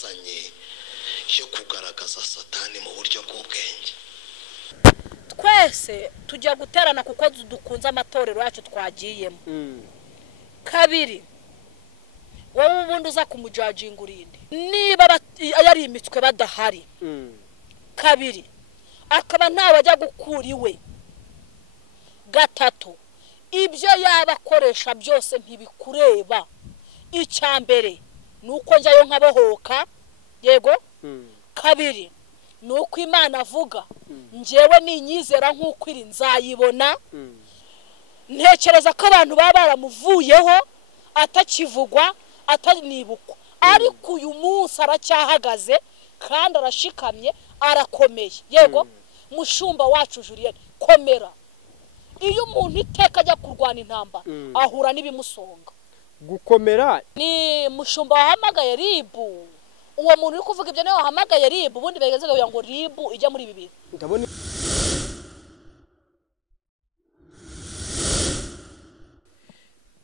bazanye yo kugaragaza Satani mu buryo bw'ubwenge. Twese tujya guterana kuko dukunze amatorero yacu twagiyemo. Kabiri, wowe ubundi uza kumujajinga urinde niba yari imitwe badahari. Kabiri, akaba ntawe ajya gukura iwe. Gatatu, ibyo yaba akoresha byose ntibikureba. Icyambere nuko njyayo nkabohoka. Yego. Kabiri, nuko Imana avuga njyewe ninyizera nk'uko iri nzayibona. Ntekereza ko abantu baba baramuvuyeho atakivugwa atanibukwa, ariko uyu munsi aracyahagaze kandi arashikamye arakomeye. Yego. Mushumba wacu Julienne, komera. Iyo umuntu iteka ajya kurwana intambara ahura n'ibimusonga. Gukomera ni mushumba wahamagaye Ribu. Uwo muntu uri kuvuga ibyo nawe wahamagaye Ribu, ubundi bageze kugira ngo Ribu ijya muri ibi bintu. ndabona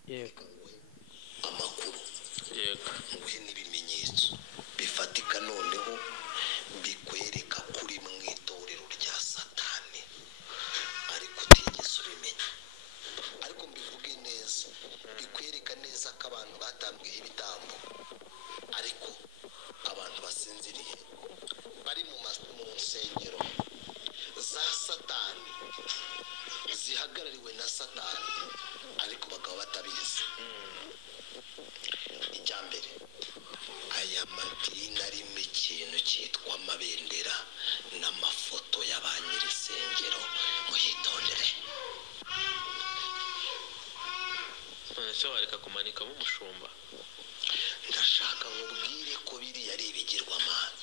Yego. Amakuru. Yego. Nguhe n'ibimenyetso bifatika noneho bikwereka kuri mu itorero rya Satani, ariko utigeze ubimenya. Ariko mbivuge neza, bikwereka neza ko abantu batambwiye ibitambo, ariko abantu basinziriye bari mu nsengero za Satani zihagarariwe na Satani, ariko bakaba batabizi. Icyambere, aya madini arimo ikintu cyitwa amabendera n'amafoto ya ba nyir'isengero, muyitondere. Ese wareka kumanikamo umushumba? Ndashaka nkubwire ko biriya ari ibigirwamana.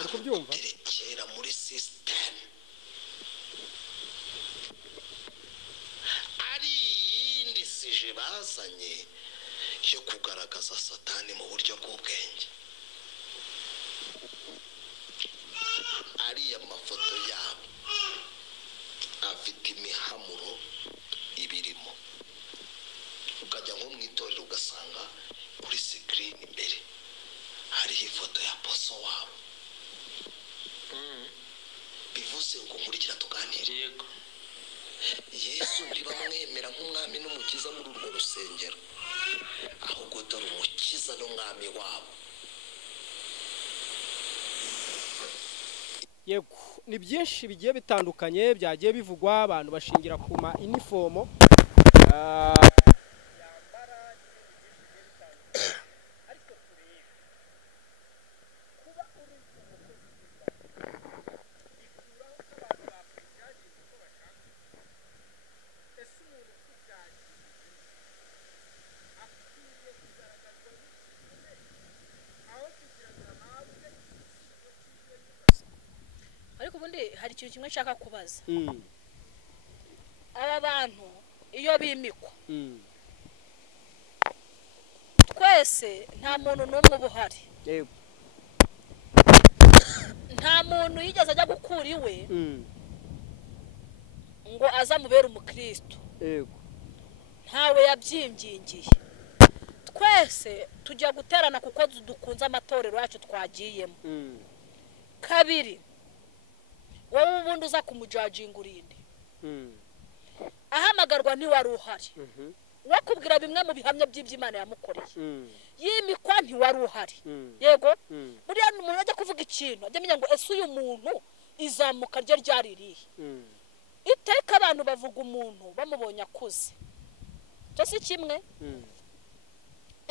uri kubyumva? Terekera muri system. Ari iyindi sije bazanye yo kugaragaza Satani mu buryo bw'ubwenge. Ariya mafoto yabo afite imihamuro ibirimo. Ukajya nko mu itorero ugasanga kuri screen imbere hariho ifoto ya poso wabo. Bivuze ngo nkurikira tuganire. Yego. Yesu ntibamwemera nk'umwami n'umukiza muri urwo rusengero, ahubwo dore umukiza n'umwami wabo. Yego, ni byinshi bigiye bitandukanye byagiye bivugwa, abantu bashingira ku ma uniform Ariko ubundi hari ikintu kimwe nshaka kubaza. Aba bantu iyo bimikwa, twese nta muntu n'umwe ubuhari. Yego. Nta muntu yigeze ajya gukura iwe ngo azamubera umukristo. Yego. Ntawe yabyingingiye. Twese tujya guterana kuko dukunze amatorero yacu twagiyemo. Kabiri, wowe ubundi uza kumujajinga urinde ahamagarwa ntiwari uhari. Wakubwira bimwe mu bihamya by'iby'Imana yamukoreye. Yimikwa ntiwari uhari. Yego. Buriya umuntu ajya kuvuga ikintu ajya amenya ngo ese uyu muntu izamuka rye ryaririye. Iteka abantu bavuga umuntu bamubonye akuze. Cyose kimwe.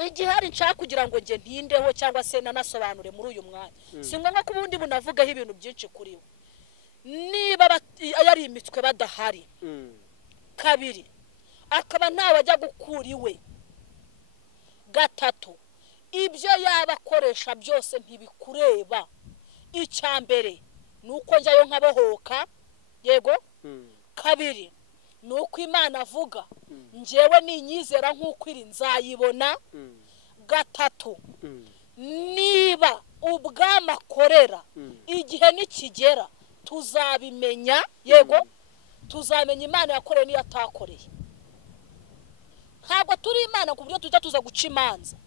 Igihe hari nshaka kugira ngo nge ntindeho cyangwa se nanasobanure muri uyu mwanya. Si ngombwa ko ubundi bunavugaho ibintu byinshi kuri we. Niba yari imitwe badahari. Kabiri, akaba ntawe ajya gukura iwe. Gatatu, ibyo yaba akoresha byose ntibikureba. Icyambere nuko njyayo nkabohoka. Yego. Kabiri, nuko Imana avuga njyewe ninyizera nk'uko iri nzayibona. Gatatu, niba ubwama akorera igihe nikigera tuzabimenya. Yego. Tuzamenya Imana yakoreye niyo atakoreye. ntabwo turi imana ku buryo tujya tuza guca imanza.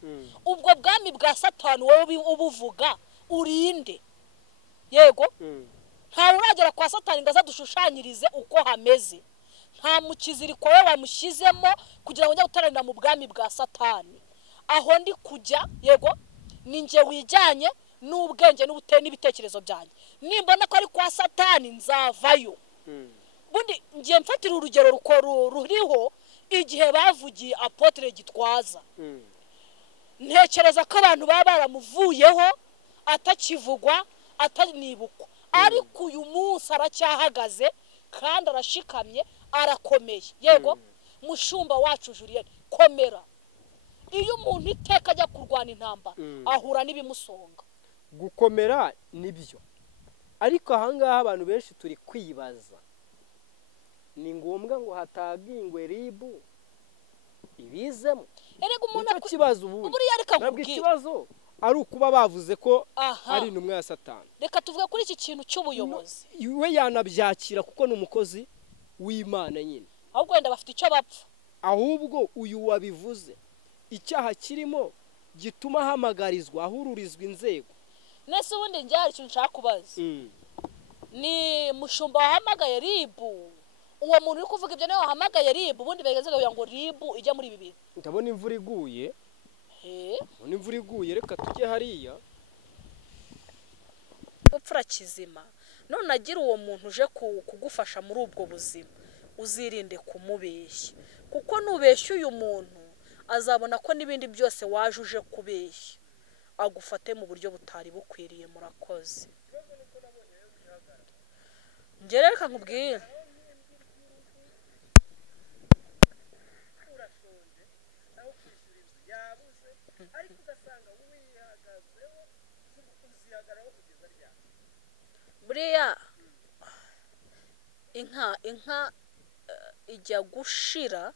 Ubwo bwami bwa Satani wowe ubuvuga urinde, yego ntawe uragera kwa Satani ngo azadushushanyirize uko hameze. Nta mukiziriko we wamushyizemo kugira ngo ujye gutaranira mu bwami bwa Satani. Aho ndi kujya, yego ni njye wijyanye n'ubwenge n'ubuteye n'ibitekerezo byanjye. Nimbona ko ari kwa Satani nzavayo. Bundi ngiye mfatira urugero ruriho igihe bavugiye Apotre Gitwaza. Ntekereza ko abantu baba baramuvuyeho atakivugwa atanibukwa, ariko uyu munsi aracyahagaze kandi arashikamye arakomeye. Yego mushumba wacu Julienne, komera. Iyo umuntu iteka ajya kurwana intambara ahura n'ibimusonga. Gukomera nibyo, ariko ahangaha abantu benshi turi kwibaza, ni ngombwa ngo hatagingwe ribu ibizemo? Erega umuntu nicyo kibazo ubu. Nabwo ikibazo ari ukuba bavuze ko ari intumwa ya Satani. Reka tuvuge kuri iki kintu cy'ubuyobozi. We yanabyakira kuko ni umukozi w'Imana nyine. Ahubwo wenda bafite icyo bapfa. Ahubwo uyu wabivuze icyaha kirimo gituma hamagarizwa ahururizwa inzego. Nese ubundi njyari ikintu nshaka kubaza. Ni mushumba wahamagaye ribu. Uwo muntu uri kuvuga ibyo nawe wahamagaye ribu, ubundi bageze kugira ngo ribu ijya muri bibiri. Ndabona imvura iguye. Mbona imvura iguye, reka tujye hariya. Upfura kizima. None agira uwo muntu uje kugufasha muri ubwo buzima, uzirinde kumubeshya. Kuko nubeshya uyu muntu azabona ko n'ibindi byose waje uje kubeshya, agufate mu buryo butari bukwiriye. Murakoze. Ngere reka nkubwire. Buriya inka ijya gushira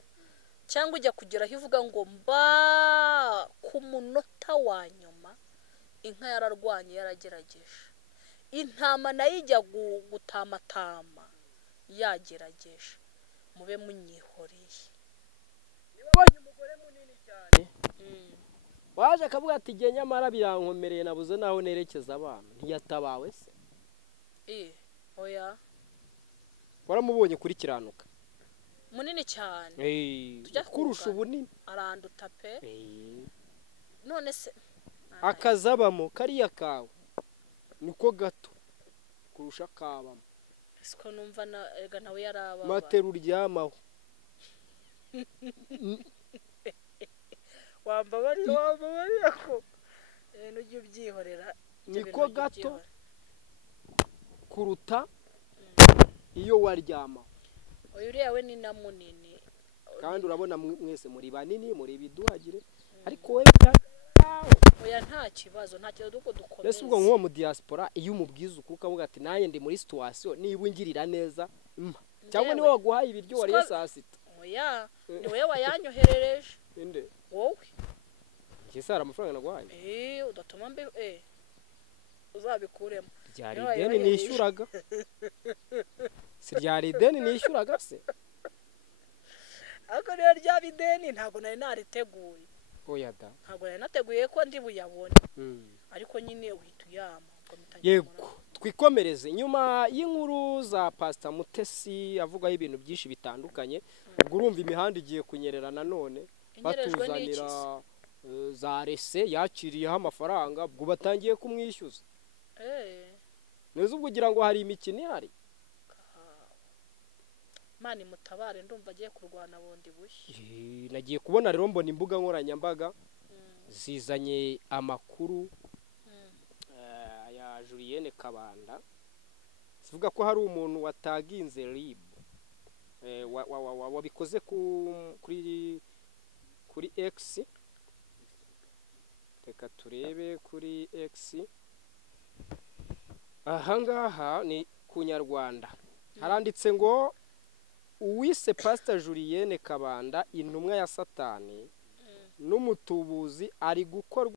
cyangwa ijya kugeraho ivuga ngo mba ku munota wa nyuma. Inka yararwanye yaragerageje, intama nayo ijya gutamatama yagerageje. Mube munyihoreye. Nibonye umugore munini cyane waje akavuga ati igihe nyamara birankomereye nabuze naho nerekeza abana. Ntiyatabawe se? Oya. Waramubonye kuri Kiranuka? Munini cyane. Tujya kurusha ubunini. Aranduta pe. None se akazabamo kariya kawe niko gato kurusha kabamo. Siko numva ega nawe yaraba. Materu ryamaho. Wambabari ko n'ujye ubyihorera. Niko gato kuruta iyo waryama. Uyu uriya we ni na munini. Kandi urabona mwese muri banini muri biduhagire, ariko we oya nta kibazo duko dukomeza. Mbese ubwo nk'uwo mu diaspora iyo umubwiza ukuri ukavuga ati nanjye ndi muri situation niba ungirira neza cyangwa niwe waguhaye ibiryo wariye saa sita. Oya ni wewe wayanyoherereje. Inde wowe Kisa hari amafaranga naguhaye? Udatuma mbe uzabikuremo. Ryari ideni nishyuraga. Si ryari ideni nishyuraga se? Ariko rero rya bideni ntago nari nariteguye. Oya da. Ntago nari nateguye ko ndi buyabone. Ariko nyine uhita uyama. Yego twikomereze nyuma y'inkuru za Pastor Mutesi avugaho ibintu byinshi bitandukanye. Ubwo urumva imihanda igiye kunyerera nanone batuzanira za rese yakiriyeho amafaranga ubwo batangiye kumwishyuza. Neza ubwo ugira ngo hari imikino ihari. Mani mutabare ndumva agiye kurwana bundi bushya. Nagiye kubona rero mbona imbuga nkoranyambaga zizanye amakuru ya Julienne Kabanda zivuga ko hari umuntu wataginze RIB wabikoze kuri X. Reka turebe kuri X. Ahangaha ni ku Nyarwanda haranditse ngo uwise Pastor Julienne Kabanda intumwa ya Satani n'umutubuzi ari gukorwa